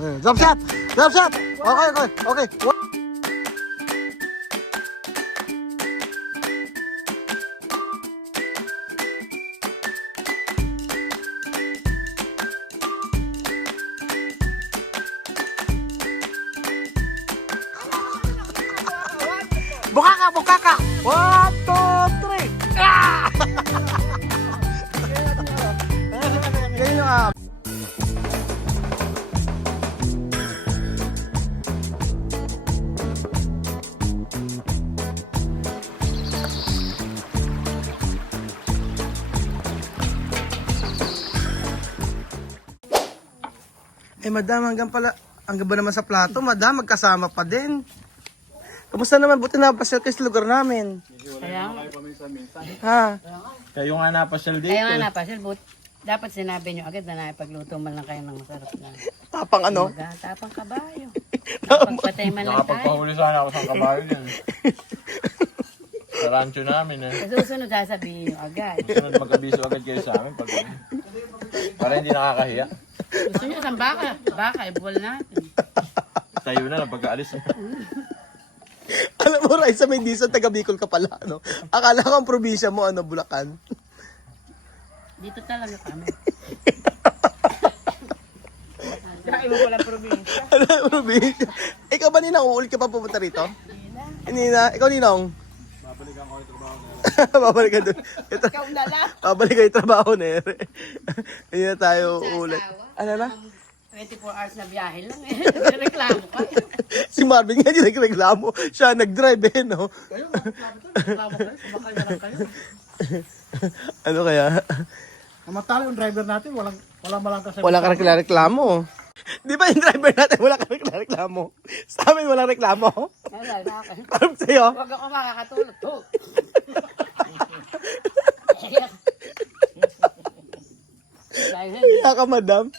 Jump shot! Jump shot! Okay, okay, okay. Buka ka! 1, 2, 3! Ah! Ganyan yung madam, hanggang ba naman sa plato, madam, magkasama pa din. Kamusta naman? Buti na pasyal kayo sa lugar namin. Kaya Ha? Kayo nga napasyal dito. Kaya nga napasyal, dapat sinabi nyo agad na naipagluto man lang kayo ng masarap na. Tapang ano? Tapang kabayo. Tapang patay man lang tayo. Nakapagpahuli sana ako sa kabayo yan. Sa rancho namin eh. Sa susunod sasabihin nyo agad. Sunod mag-abiso agad kayo sa amin. Para hindi nakakahiya. Gusto nyo isang baka? Baka, ibuwal natin. Tayo na lang pagkaalis. Alam mo, Raisa, may diesel, taga Bicol ka pala, ano? Akala ko ang probinsya mo, ano, Bulacan. Dito talaga kami. Dahil mo pala probinsya. Ano, probinsya? Ikaw ba, Ninang, uulit ka pa pupunta rito? Hindi na. Ikaw, Ninong? Babalikan ko yung trabaho na Babalikan doon. Ikaw na lang. Babalikan yung trabaho na yan. Hindi na tayo uulit. Ano na? 24 hours na biyahe lang eh. Reklamo ka. Si Marvin nga hindi nagreklamo. Siya nag-drive eh, no? Kayo, reklamo kayo. Sumakay na lang kayo. Ano kaya? Namatali yung driver natin, walang malang kasi. Wala ka reklamo. Di ba yung driver natin wala ka reklamo? Sa amin walang reklamo. Wala na ako. Parang sa'yo. Huwag ako makakatulog. Kaya ka, madam.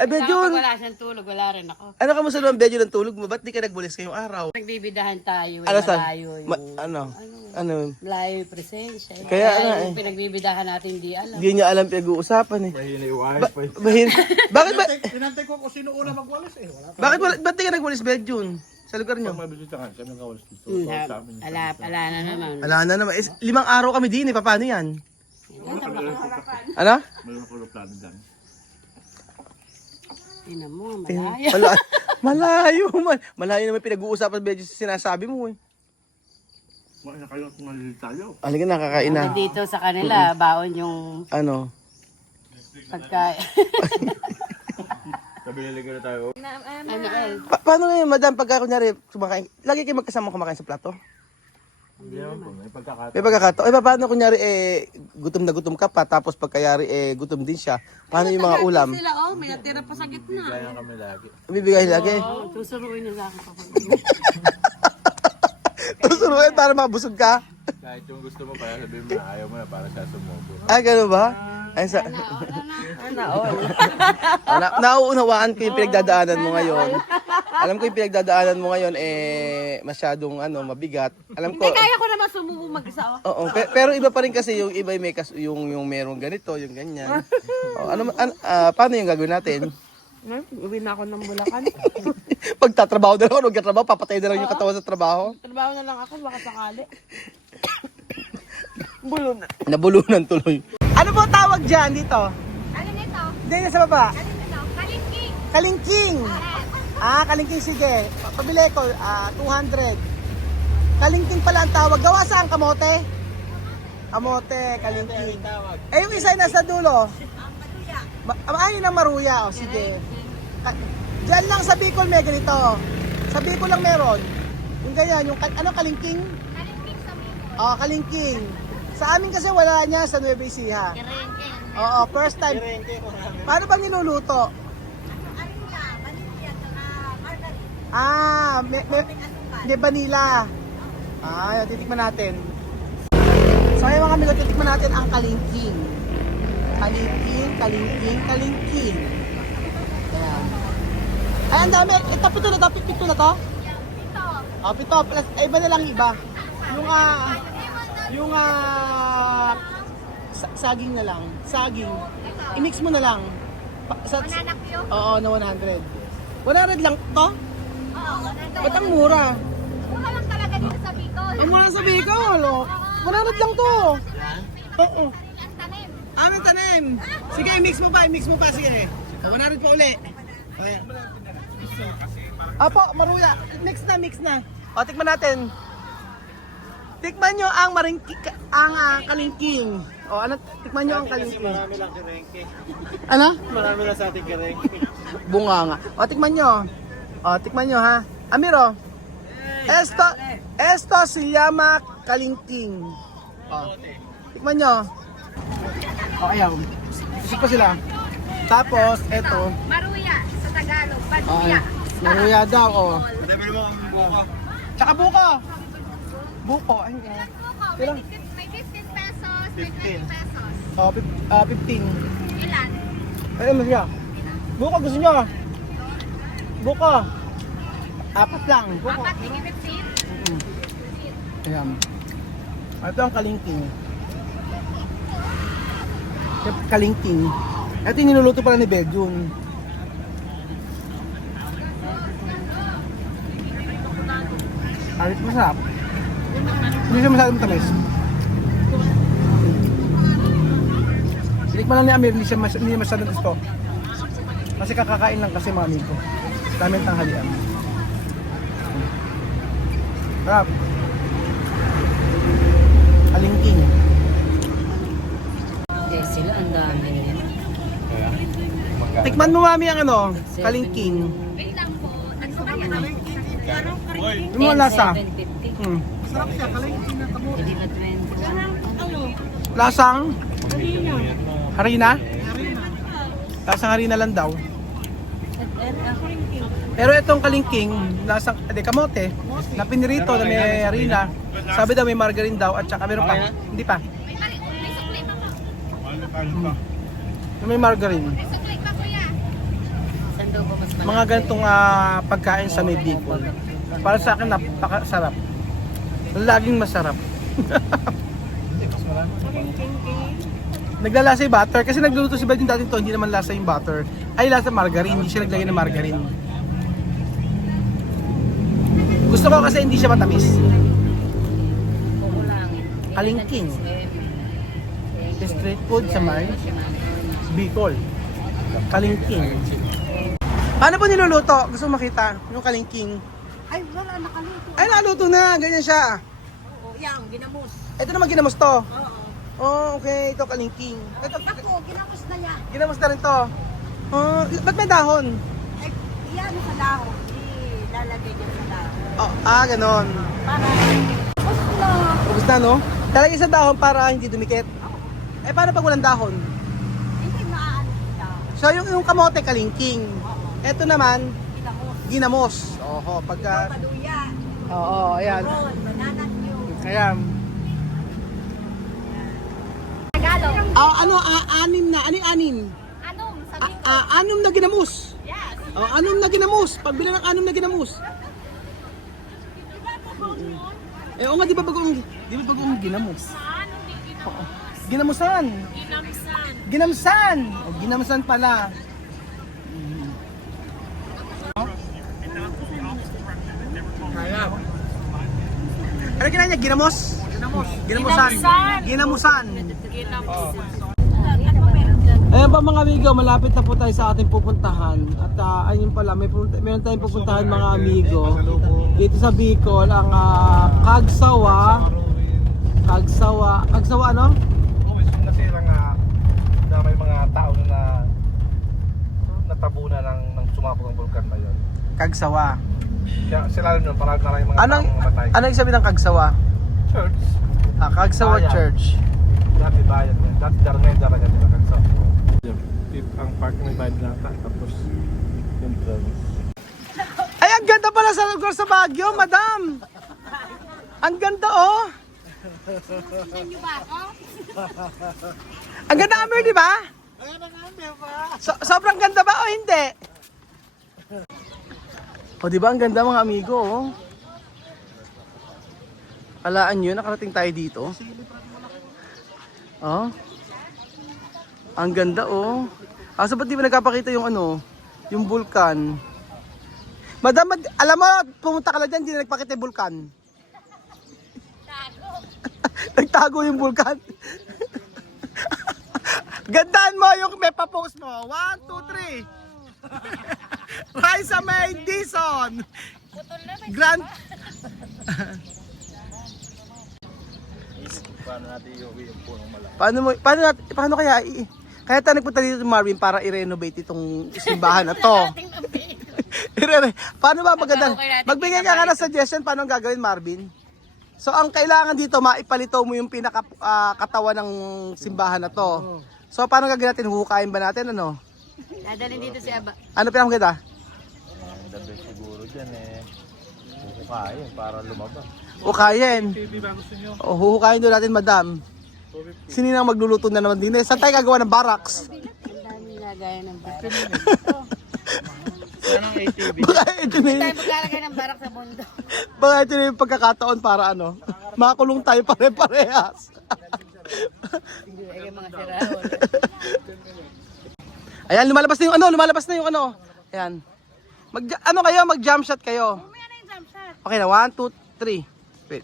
Ay, Bejun. Pag wala siyang tulog, wala rin ako. Ano ka mo sa naman, Bejun, ng tulog mo? Ba't di ka nagbulis ngayong araw? Nagbibidahan tayo, Ano sa? malayo yung... Ano? Malayo yung presensya. Kaya nga yung pinagbibidahan natin, di alam. Hindi niya alam pinag-uusapan eh. Mahina yung ayos pa eh. Bakit ba? Pinantay ko kung sino una magwalis eh. Wala. Ba't di ka nagbulis, Bejun? Sa lugar niyo? Pag may bisita ka, siya nagkawalis dito. Ala na naman. Wala na naman. 5 araw kami din eh. Paano yan? Ano? May mga plano dyan. Tinan mo, malayo. Malayo man. Malayo naman pinag-uusapan, Bejun, sa sinasabi mo eh. Makina kayo kung malilil tayo. Halika na, kakain na. Dito sa kanila, baon yung Ano? pagkain. Kabililig na tayo. Ano eh? Paano na yun, madam, pagka kunyari kumakain, lagi kayo magkasama kumakain sa plato? Hindi naman po, may pagkakataon. May pagkakato. Ay, paano kunyari, gutom na gutom ka pa, tapos pagkayari, gutom din siya. Paano yung mga ulam? Sila, oh, may natira pa sa gitna. Kaya kami lagi. Bibigay lagi. Oo, susuruin na sa akin pa. Tusuruin para mabusog ka. Kahit yung gusto mo, kaya sabihin mo na ayaw mo na para siya sumubo. Ay, gano'n ba? Ay, nauunawaan ko yung pinagdadaanan mo ngayon. Alam ko yung pinagdadaanan mo ngayon, masyadong mabigat. Alam ko. Kaya ko naman sumubo mag-isa, oh. Oo, pero iba pa rin kasi yung iba may yung merong ganito, yung ganyan. Paano yung gagawin natin? Uwi na ako ng Bulacan. Pagtatrabaho na lang ako, nagtatrabaho, papatay na lang yung katawan sa trabaho. Trabaho na lang ako, baka sakali. Nabulunan tuloy. Ano po tawag dyan dito? Ano nito? Hindi, nasa baba. Ano nito? Kalingking. Kalingking. Kalingking, sige. Pabili ko, 200. Kalingking pala ang tawag. Gawa saan? Kamote? Kamote, kalingking. Yung isa yung nasa dulo. Ayun ang maruya. O, sige. Diyan lang sa Bicol may ganito. Sa Bicol lang meron. Yung ganyan, yung kalingking? Kalingking sa Mimo. Kalingking. Sa amin kasi wala niya sa Nueva Ecija. Kalingking. Oo, first time. Paano ba niluluto? Arilla, vanilla, margarine. May vanilla. Titikman natin. So ngayon mga amigo, titikman natin ang kalingking. Kalingking. Ayan. Ay, ang dami. Ito, pito na to? Pito na to? Ito. Pito. Plus, iba na lang iba. Yung saging na lang. Saging. I-mix mo na lang. Mananakyo. Oo, na 100. 100 lang to? Oo, Ba't ang mura? mura lang talaga dito sa Bicol. Ang mura sa Bicol, oh. 100 lang to. Oo. Ang tanim. Aming tanim. Sige, mix mo pa, sige. 100 pa uli. Okay. Apo, maruya. Mix na. O, tikman natin. Tikman nyo ang kalingking. O, ano? Tikman nyo ang kalingking. Marami lang kerengke. Ano? Marami lang sa ating kerengke. Bunga nga. O, tikman nyo. Ha. Amiro. Esto se llama kalingking. O, tikman nyo. O, ayaw. Isip pa sila. Tapos, eto. Maruya sa Tagalog. O, Maruya. maruya daw, o. Sabi mo ang buka. Tsaka buko. Buko. Ay, Buko, Ilang? may 15 pesos, may 20 pesos. 15. Ilan? Ay, ano siya? Buko, gusto nyo? Buko. 4 lang. Buko. Apat, tingin 15. Ayan. Ito ang kalingking. Kalingking. Ito yung niluluto pala ni Bejun. Alit masarap. Hindi siya masyadong tamis. Sinikman lang ni Amir, hindi niya masyadong gusto. Kasi kakakain lang kasi mami ko. Daming tanghalian. Sarap. Kalingking. Eh, sila ang dami niya. Tikman mo mami ang ano, kalingking. Wait lang po. Ano ba yan? Yung mga lasa. 750. Sarap siya, kalengke na tamo. Hindi na 20. Lasang? Harina? Lasang harina lang daw. Pero itong kalingking, lasang kamote, na pinirito na may harina. Sabi daw may margarine daw at saka meron pa. Hindi pa. May sukli pa po. May margarine. May sukli pa kuya. Saan daw ba mas Mga ganitong pagkain sa may Bicol. Para sa akin napakasarap. Laging masarap. Naglalasa yung butter kasi nagluluto si Bad yung dati to, hindi naman lasa yung butter. Ay lasa margarine, hindi siya naglagay ng margarine. Gusto ko kasi hindi siya matamis. kukulangin? Kalingking. Street food sa may Bicol. Kalingking. Paano po niluluto? Gusto mo makita yung kalingking? Ay, wala, nakaluto. Ay, naluto na. Ganyan siya. Oo, yan, ginamos. Ito naman ginamos to. Oo. Oh, okay. Ito kalingking. Ito, Ako, ginamos na yan. ginamos na rin to. Oh, ba't may dahon? Ay, iyan sa dahon. Ilalagay dyan sa dahon. Oh, ganon. Para, gusto. Ubus na, no? Talagay sa dahon para hindi dumikit. Eh, paano pag walang dahon? Hindi maaano sa dahon. So, yung kamote, kalingking. Ito naman, Ginamos. ginamos. Oho, pagka... Paduya. Oo, ayan. Ron, banana new. Ayan. Tagalog. Anim na. Ano yung anim? Anong? Sabi ko. Anim na ginamos. Yes. Anim na ginamos. Pagbilang ng anim na ginamos. Oo nga, di ba bagong ginamos? Anong hindi Oo. Ginamusan. ginamsan? Ginamsan. Ginamsan pala. Ano kina niya? Ginamos? Ginamusan. Ginamusan. Ayan pa mga amigo, malapit na po tayo sa ating pupuntahan. At ayun pala, meron tayong pupuntahan mga amigo. Dito sa Bicol, ang Kagsawa. Kagsawa ano? Always yung nasirang na may mga tao na natabunan ng sumabog ang vulkan na yun. Kagsawa. Kaya sila rin yun, parang na yung mga Anong, taong matay. anong sabi ng Kagsawa? Church. Kagsawa Bayan. Church. Dati bayan yun. Dati Darmenda na ganito. Ang park may bayad nata. Tapos yung drugs. Ay, ang ganda pala sa lugar sa Baguio, madam! Ang ganda, oh! Tignan niyo ba ako? Ang ganda, Amir, di ba? Sobrang ganda ba o hindi? O, di ba? Ang ganda, mga amigo, oh. Alaan nyo, nakarating tayo dito. Oh. Ang ganda, oh. Kaso ba't di ba nagkapakita yung ano, yung vulkan? Madam, alam mo, pumunta ka lang dyan, hindi na nagpakita yung vulkan. Nagtago yung vulkan. Gandaan mo yung may papost mo. 1, 2, 3. Raisa May Dison. Grand. Paano natin iuwi yung punong malaki? Paano kaya kaya tayo nagpunta dito Marvin para i-renovate itong simbahan na to. Paano ba maganda? Magbigay ka ng suggestion paano ang gagawin Marvin? So ang kailangan dito maipalito mo yung pinaka katawan ng simbahan na to. So paano gagawin natin? Huhukayin ba natin ano? Dadalhin dito si Aba. Ano pinamaganda? Ang the best siguro dyan huhukayin para lumabas. Hukayin. TV ba gusto nyo? O huhukayin doon natin madam. Sino nang magluluto na naman din eh? Saan tayo gagawa ng barracks? Ang dami nagaya ng barak. Yan ang ATV. Baka ito na Tayo maglalagay ng barak sa mundo. baka ito na yung pagkakataon para ano, makulong tayo pare-parehas. Ay, mga sirahon. Ayan, lumalabas na yung ano. Ayan. Mag-jump shot kayo. Okay na, 1, 2, 3. Wait.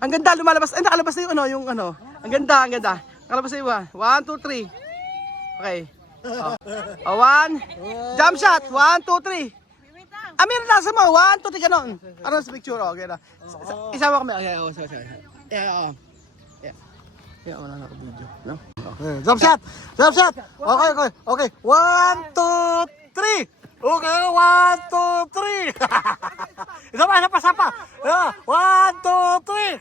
Ang ganda, lumalabas. Ay, nakalabas na yung ano. Ang ganda. Nakalabas na yung 1, 2, 3. Okay. 1. Jump shot. 1, 2, 3. Amir, nasa mo. 1, 2, 3, ganon. Ano sa picture? Okay na. Isama kami. Okay, sorry. Yeah. Yeah, wala na ako video. No? Okay. Jump shot. Okay. 1, 2, 3. Okay, 1, 2, 3. Isa pa. 1, 2, 3.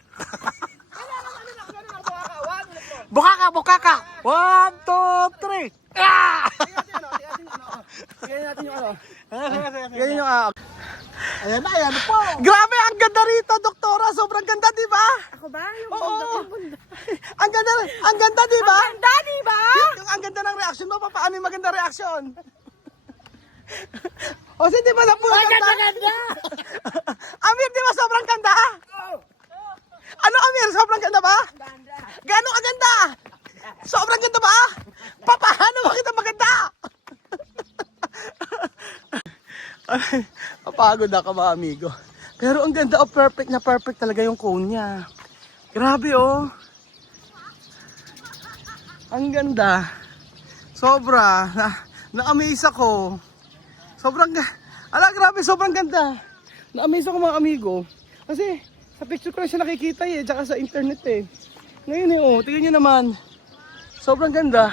Bukaka. 1, 2, 3. Ganyan natin yung ano. Ganyan yung Ayan po. Grabe, ang ganda rito, doktora. Sobrang ganda, di ba? Ako ba? Yung Oo. Ang ganda, di ba? Ang ganda ng reaction mo. Paano yung maganda reaction? O, di ba na po ganda? Amir, di ba sobrang ganda? Ano, Amir? Sobrang ganda ba? Gano'ng kaganda? Sobrang ganda ba? Paano makita maganda? Papagod ako mga amigo. Pero ang ganda, perfect na perfect talaga yung cone niya. Grabe oh. Ang ganda. Sobra. Na-amaze ako. Grabe, sobrang ganda. Na-amaze ako mga amigo. Kasi sa picture ko lang siya nakikita tsaka sa internet Ngayon tingnan nyo naman. Sobrang ganda.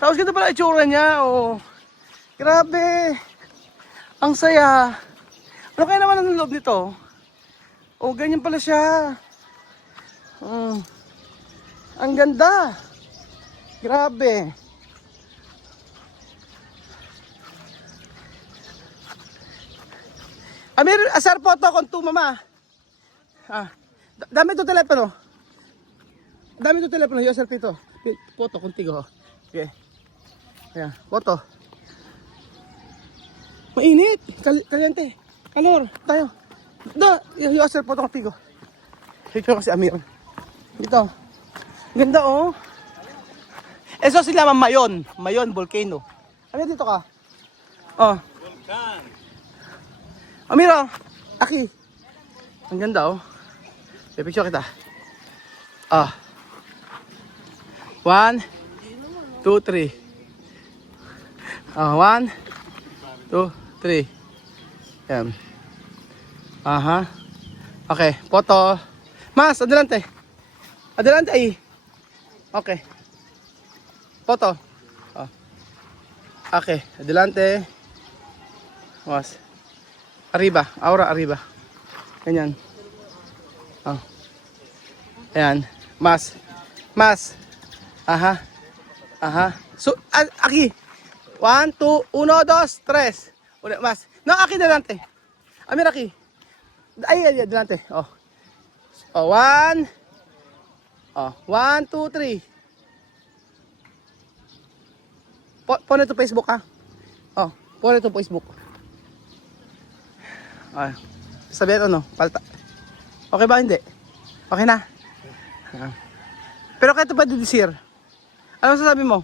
Tapos ganda pala itsura niya Grabe. Ang saya. Ano kaya naman ang loob nito? Ganyan pala siya. Ang ganda. Grabe. Amir, asar photo kon tu mama. Dami to telepono. Yo asar pito. Photo contigo. Okay. Ayan, photo. Mainit, kalyente. Kalor, tayo. Yo asar photo contigo. Ikaw kasi Amir. Dito. Ganda Eso sila Mayon volcano. Amir dito ka. Volcan. Amir, Aki. Ang ganda picture kita. 1, 2, 3. 1, 2, 3. Yan. Okay, foto. Mas, adelante. Adelante ahí. Okay. Foto. Okay, adelante. Mas. Arriba, ahora arriba. Ganyan. Ayan. Mas. So, aquí. 1, 2, 1, 2, 3. Una, más. No, aquí delante. Mira aquí. Ahí, delante. 1. 1, 2, 3. Pone tu Facebook pone tu Facebook. Sabihin palta. Okay ba hindi? Okay na? Pero kaya ito pa didisir. Ano sasabi mo?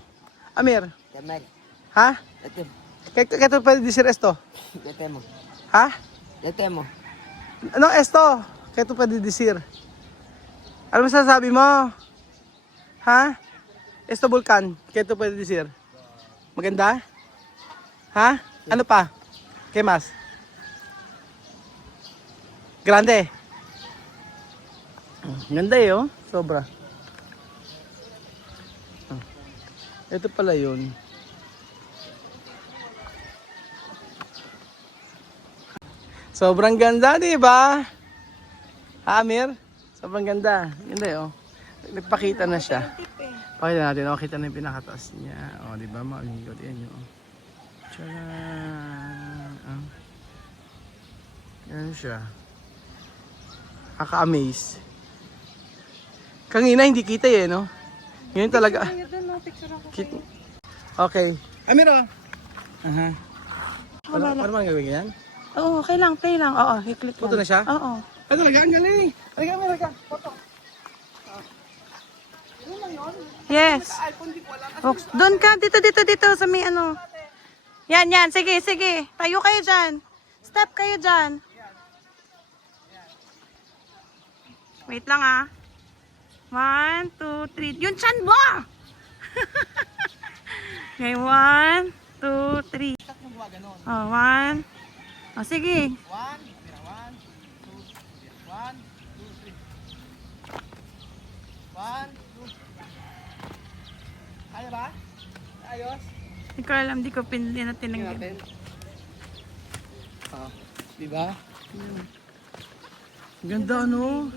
Amir? Ha? Kaya ito pa didisir esto? Ha? Dete mo. Ano, esto? Kaya ito pwede disir. Ano masasabi mo? Ha? Esto Vulcan. Kaya ito pwede disir. Maganda? Ha? Ano pa? ¿Qué más? Grande. Ganda eh, oh. Sobra. Ito pala yun. Sobrang ganda, di ba? Ha, Amir? Sobrang ganda. Ganda eh, oh. Nagpakita na siya. Pakita natin, oh. Kita na yung pinakataas niya. Oh, di ba? Maaligot. Yan yun, oh. Tcharan! Yan siya. Kaka-amaze. Kanina hindi kita eh, no? Ngayon talaga. Okay. Amiro! Aha. Paano man gawin yan? Oo, okay lang, play lang. Oo, hiklik lang. Puto na siya? Oo. Ay, talaga, ang galing! Halika, Amiro, Foto. Yes. Oops. Doon ka, dito, sa may ano. Yan, sige. Tayo kayo dyan. Step kayo dyan. Wait lang ah. 1, 2, 3. Yung chan mo! Okay, 1, 2, 3. Oh, 1. Oh, sige. 1, 2, 3. Kaya ba? Ayos? Hindi ko alam, di ko pinili na tinanggap. Ah, di ba? Ganda ano?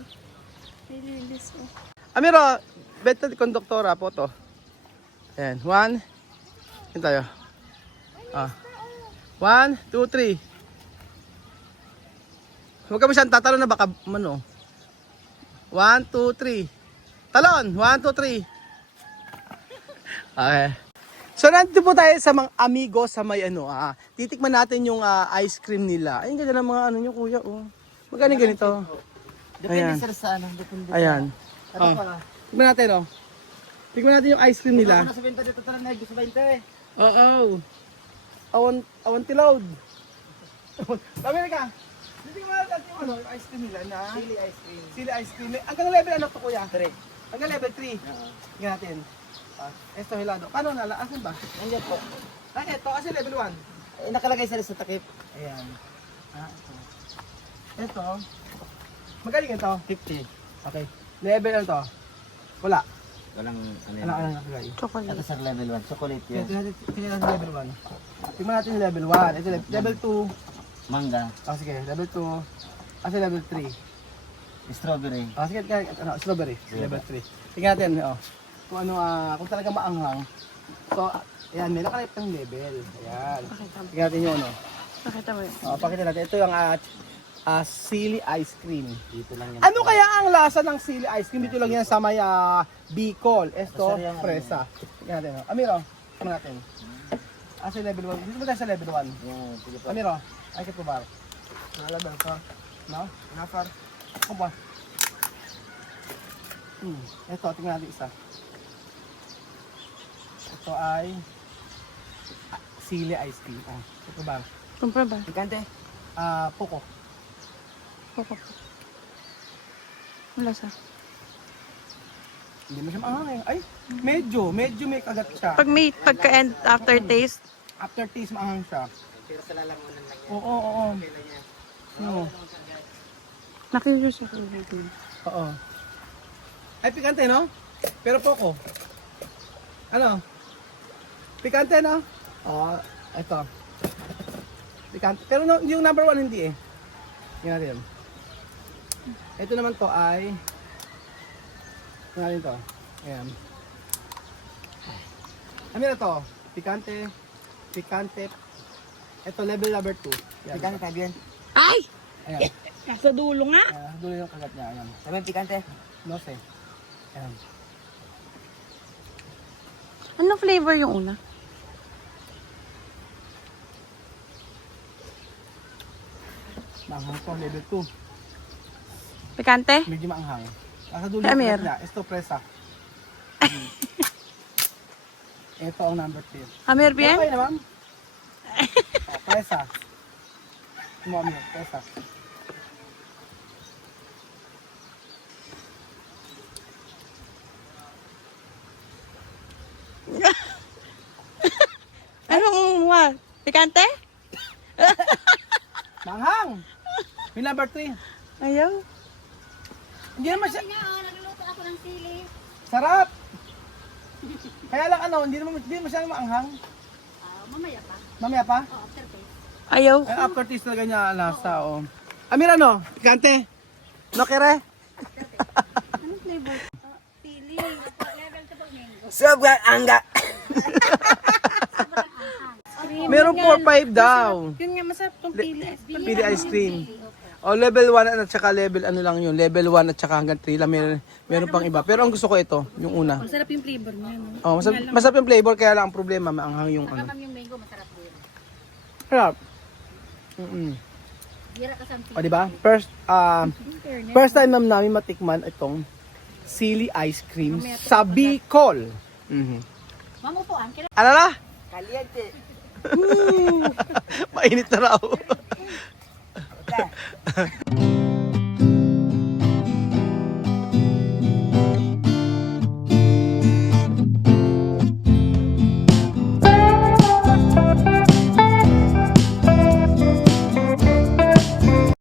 Amiro, beta konduktora po to. Ayan, 1. Yan tayo. 1, 2, 3. Huwag ka masyadong tatalon na baka ano. 1, 2, 3. Talon! 1, 2, 3. Okay. So nandito po tayo sa mga amigo sa may ano, titikman natin yung ice cream nila. Ayun, ganda ng mga ano nyo kuya, oh. Magkano ganito? Ayan. Depende sir sa ano. Depende. Ayan. Oh. Tignan natin, oh. Tignan natin yung ice cream nila. Nasa 20 dito tara na gusto 20. Oo. Awan tilaud. Sabi na ka. Titignan natin yung ano, yung ice cream nila na Chili ice cream. sili ice cream. Hanggang level ano to kuya? 3. Hanggang level 3. Tignan natin. Esto helado. Paano nala? Asan ba? Nandiyan po. Ito kasi level 1. Eh, nakalagay sir sa takip. Ayan. Ito. Magaling ito. 50. Okay. Level ano to? Wala. Walang ano Ano ang nakalagay? Chocolate. Ito sir level 1. Chocolate Tingnan yun. natin, tingnan natin level 1. Tingnan natin yung level 1. Ito level 2. Mangga. Sige, level 2. Kasi level 3. Strawberry. Sige, ano, strawberry. Level 3. Tingnan natin, kung ano, kung talaga maanghang. So, ayan, may nakalip ng level. Ayan. Tingnan natin yung ano. Pakita mo yun. Pakita natin. Ito yung sili ice cream. Dito lang yan. Ano kaya ang lasa ng sili ice cream? Dito lang yan sa may Bicol. Esto, Masarap yan, fresa. Tingnan natin. Amiro, tingnan natin. Sa level 1. Dito mo tayo sa level 1. Yan, sige po. Amiro, ay ka bar. Nalabel ka. No? Nafar. Ako ba? Ito, tingnan natin isa. Ito ay sili ice cream. Ito ba? Kumpra ba? Pikante. Poco. Poko. Wala sa. Hindi mo siya maanghang eh. Ay, medyo may kagat siya. Pag may pagka-end aftertaste, Aftertaste maanghang siya. Pero sa lalamunan lang yan. Oo. Oo. na-curious ako. Oo. Ay, pikante, no? Pero poco. Ano? Pikante, no? Oo. Ito. Pikante. Pero no, yung number 1 hindi eh. Tingnan natin. Ito naman to ay... Tingnan natin to. Ayan. Ano na to? Pikante. Pikante. Ito, level number 2. Pikante tayo yan. Ay! Ayan. Nasa dulo nga. Dulo yung kagat niya. Ayan. Sabi pikante. No, say. Ayan. Ano flavor yung una? Maanghang to, level 2. Pikante? Medyo maanghang. Nasa dulo Amir. yung kagat niya. Esto, presa. Ito ang number 3. Amir bien? Okay na, ma'am. Presa. Mo mo, tesa. Anong what? Pikante? Manghang. Yung number 3. Ayaw. Hindi naman siya, Nga, oh, nagluluto ako ng sili. sarap. Kaya lang ano, hindi naman masyadong maanghang. Mamaya pa. Mamaya pa. Oh, after taste. Ayaw. Ay, aftertaste talaga niya lasa, oh. Amir, ano? Pikante? No, kere? Anong flavor? Sili. Level to pag mango. Sobrang angga. Meron 4-5 daw. Yun nga, masarap tong pili. Pili ice cream. O, level 1 at saka level ano lang yun. Level 1 at saka hanggang 3 lang. Meron pang iba. Pero ang gusto ko ito, yung una. Masarap yung flavor niya, no? Oh, masarap yung flavor, kaya lang ang problema, maanghang yung ano. Ma'am, yung mango, masarap din. Sarap. Bira ka sa O, diba? First time namin matikman itong sili ice cream sa Bicol. Ma'am, upuan. Ano na? Caliente. Mainit na raw.